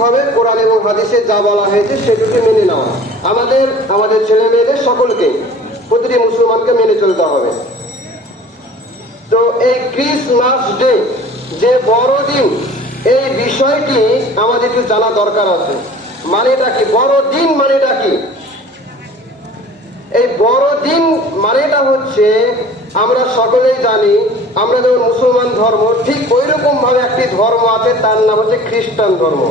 হবে কোরআন এবং হাদিসে যা বলা হয়েছে সেটুকু মেনে নেওয়া। আমাদের ছেলে মেয়েদের সকলকে, প্রতিটি মুসলমানকে মেনে চলতে হবে। তো এই ক্রিসমাস ডে যে বড়দিন, এই বিষয়টি আমাদের একটু জানা দরকার আছে। মানেটা কি বড়দিন? মানেটা কি? এই বড়দিন মানেটা হচ্ছে, আমরা সকলেই জানি, আমরা যেমন মুসলমান ধর্ম, ঠিক ওই রকম ভাবে একটি ধর্ম আছে, তার নাম হচ্ছে খ্রিস্টান ধর্ম।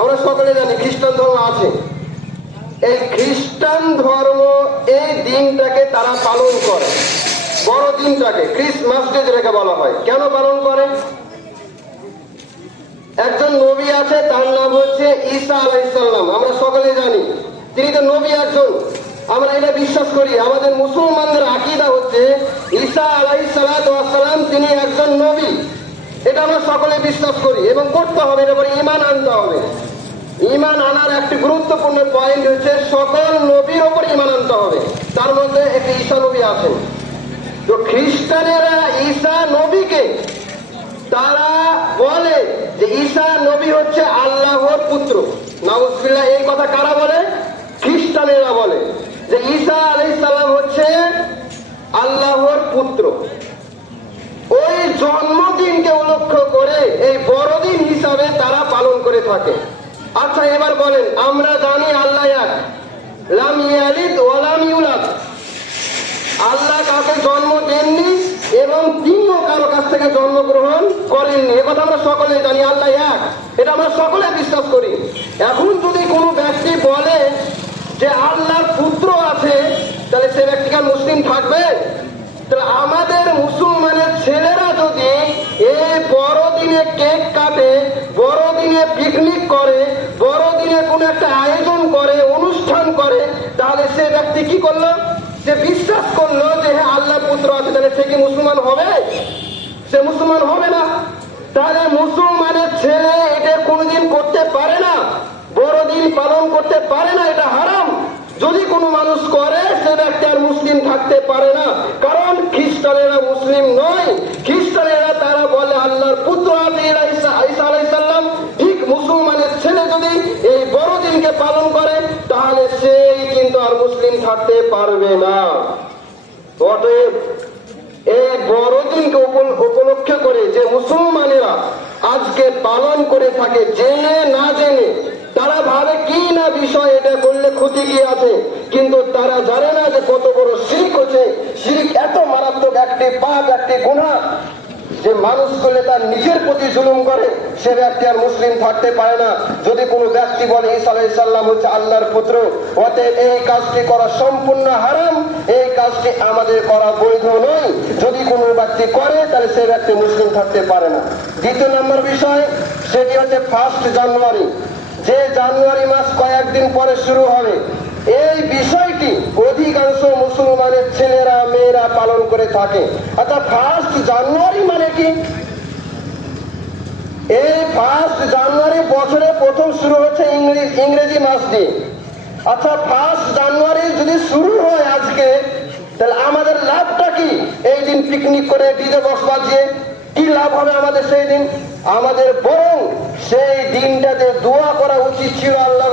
আমরা সকলে জানি খ্রিস্টান ধর্ম আছে। এই খ্রিস্টান ধর্ম এই দিনটাকে তারা পালন করে, বড়দিনটাকে ক্রিসমাস ডে যেটাকে বলা হয়। কেন পালন করে? একজন নবী আছে, তার নাম হচ্ছে ঈসা আলাইহিস সালাম। আমরা সকলে জানি তিনি তো নবী একজন, আমরা এটা বিশ্বাস করি। আমাদের মুসলমানদের আকীদা হচ্ছে ঈসা আলাইহিস সালাম তিনি একজন নবী, এটা আমরা সকলে বিশ্বাস করি এবং করতে হবে, এর উপরে ঈমান আনতে হবে। ঈমান আনার একটি গুরুত্বপূর্ণ পয়েন্ট হচ্ছে সকল নবীর উপর ঈমান আনতে হবে, তার মধ্যে একটি ঈসা নবী আছেন। তো খ্রিস্টানেরা ঈসা নবীকে তারা বলে যে ঈসা নবী হচ্ছে আল্লাহর পুত্র। নাউজুবিল্লাহ, এই কথা কারা বলে? খ্রিস্টানেরা বলে যে ঈসা আলাইহিস সালাম হচ্ছে আল্লাহর পুত্র। ওই জন্মদিনকে উপলক্ষ করে এই বড়দিন হিসাবে তারা পালন করে থাকে। আচ্ছা, এবার বলেন, আমরা জানি আল্লাহ এক, লাম ইয়ালিদ ওয়া লাম ইউলাদ। আল্লাহ কাউকে জন্ম দেননি এবং তিনিও কারো কাছ থেকে জন্মগ্রহণ করেননি, এ কথা আমরা সকলে জানি। আল্লাহ এক, এটা আমরা সকলে বিশ্বাস করি। এখন যদি কোনো ব্যক্তি বলে যে আল্লাহর পুত্র আছে, তাহলে সে ব্যক্তিকে মুসলিম থাকবে? তাহলে আমাদের মুসলমানের ছেলেরা যদি এই বড়দিনে কেক কাটে, বড়দিনে পিকনিক করে, বড়দিনে কোনো একটা আয়োজন করে, অনুষ্ঠান করে, তাহলে সে ব্যক্তি কি করলো? সে বিশ্বাস করলো যে হ্যাঁ আল্লাহ পুত্র আছে, তাহলে সে কি মুসলমান হবে? সে মুসলমান হবে না। তাহলে মুসলমানের ছেলে এটা কোনোদিন করতে পারে না, বড়দিন পালন করতে পারে না, এটা হারাম। যদি কোনো মানুষ করে, সে ব্যক্তি আর মুসলিম থাকতে পারে না, কারণ খ্রিস্টানেরা মুসলিম নয়। খ্রিস্টানেরা তারা বলে আল্লাহর পুত্র আছে ঈসা আলাইহিস সালাম। ঠিক মুসলমানের ছেলে যদি এই বড়দিনকে পালন করে, তাহলে সেই কিন্তু আর মুসলিম থাকতে পারবে না। অতএব এই বড়দিনকে উপলক্ষ করে যে মুসলমানেরা আজকে পালন করে থাকে, জেনে না জেনে, তারা ভাবে কি না বিষয়, এটা করলে ক্ষতি কি আছে, কিন্তু তারা জানে না যে কত বড় শিরক হচ্ছে। শিরক এত মারাত্মক একটি পাপ, একটি গুনাহ, যে মানুষ করলে তার নিজের প্রতি জুলুম করে, সে ব্যক্তি আর মুসলিম থাকতে পারে না। যদি কোনো ব্যক্তি বলে ঈসা আলাইহিস সালাম হচ্ছে আল্লাহর পুত্র, অতএব এই কাজটি করা সম্পূর্ণ হারাম, এই কাজটি আমাদের করা বৈধ নয়। যদি কোনো ব্যক্তি করে, তাহলে সে ব্যক্তি মুসলিম থাকতে পারে না। দ্বিতীয় নম্বর বিষয়, সেটি হচ্ছে 1 জানুয়ারি, যে জানুয়ারি মাস কয়েকদিন পরে শুরু হবে। এই বিষয়টি অধিকাংশ মুসলমানের ছেলেরা মেয়েরা পালন করে থাকে। অর্থাৎ 1 জানুয়ারি মানে কি? এই 1 জানুয়ারি বছরে প্রথম শুরু হচ্ছে ইংরেজি মাস দিয়ে। আচ্ছা, 1 জানুয়ারি যদি শুরু হয় আজকে, তাহলে আমাদের লাভটা কি? এই দিন পিকনিক করে ডিজে বক্স বাজিয়ে কি লাভ হবে আমাদের? সেই দিন আমাদের বরং সেই দিনটাতে দোয়া করা উচিত ছিল, আল্লাহ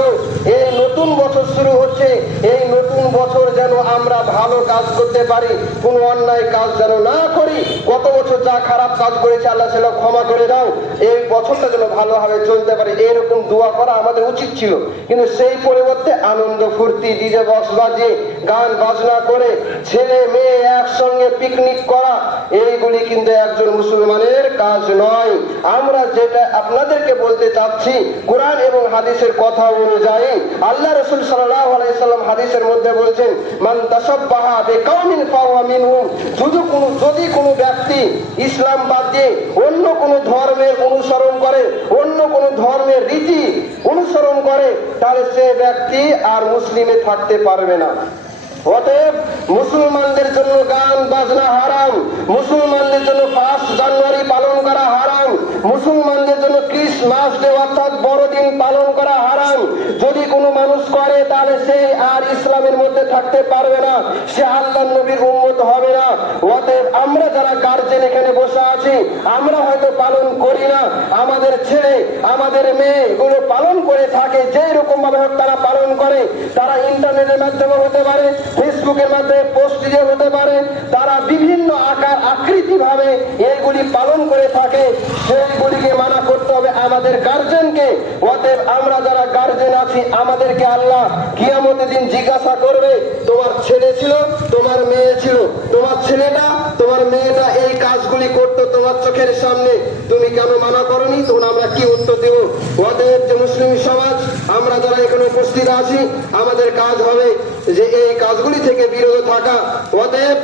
এই নতুন বছর শুরু হচ্ছে, এই নতুন বছর যেন আমরা ভালো কাজ করতে পারি, কোনো অন্যায় কাজ যেন না করি। গত বছর যা খারাপ কাজ করেছে আল্লাহ সেটা ক্ষমা করে দাও, এই বছরটা যেন ভালোভাবে চলতে পারে, এরকম দোয়া করা আমাদের উচিত ছিল। কিন্তু সেই পরিবর্তে আনন্দ ফুর্তি, ডিজে বক্স বাজিয়ে গান বাজনা করে ছেলে মেয়ে একসঙ্গে পিকনিক করা, এইগুলি কিন্তু একজন মুসলমানের কাজ নয়। আমরা যেটা আপনাদেরকে বলতে চাচ্ছি, কোরআন এবং হাদিসের কথা অনুযায়ী আল্লাহ রাসূল সাল্লাল্লাহু আলাইহি সাল্লাম হাদিসের মধ্যে বলেছেন, মান তাসাব্বাহা বিকাউমিন ফাহুয়া মিনহুম। যদি কোনো ব্যক্তি ইসলাম বাদ দিয়ে অন্য কোনো ধর্মের অনুসরণ করে, অন্য কোনো ধর্মের রীতি অনুসরণ করে, তাহলে সে ব্যক্তি আর মুসলিমে থাকতে পারবে না। অতএব মুসলমানদের জন্য গান বাজনা হারাম, মুসলমানদের জন্য 1 জানুয়ারি পালন করা হারাম, মুসলমানদের জন্য ক্রিসমাস ডে অর্থাৎ বড়দিন পালন করা হারাম। যদি কোনো মানুষ করে তাহলে সে আর ইসলামের মধ্যে থাকতে পারবে না, সে আল্লাহর নবীর উম্মত হবে না। অতএব আমরা যারা গার্জেন এখানে বসে আছি, আমরা হয়তো পালন করি না, আমাদের ছেলে আমাদের মেয়ে গুলো পালন করে থাকে, যেই রকম ভাবে হোক তারা পালন করে। তারা ইন্টারনেটের মাধ্যমে হতে পারে, ফেসবুকের মাধ্যমে পোস্ট দিয়ে হতে পারে, তারা বিভিন্ন আকার আকৃতি ভাবে এইগুলি পালন করে থাকে, সেইগুলিকে মানা করতে হবে আমাদের গার্জেনকে। অতএব আমরা যারা গার্জেন আছি, আমাদেরকে আল্লাহ কিয়ামতের দিন জিজ্ঞাসা করবে, তোমার ছেলে ছিল, তোমার মেয়ে ছিল, তোমার ছেলেটা তোমার মেয়েটা এই কাজগুলি করতো তোমার চোখের সামনে, তুমি কেন মানা করনি? তখন আমরা কি উত্তর দেব? অতএব যে মুসলিম সমাজ আমরা যারা এখানে উপস্থিত আছি, আমাদের কাজ হবে যে এই কাজগুলি থেকে বিরত থাকা। অতএব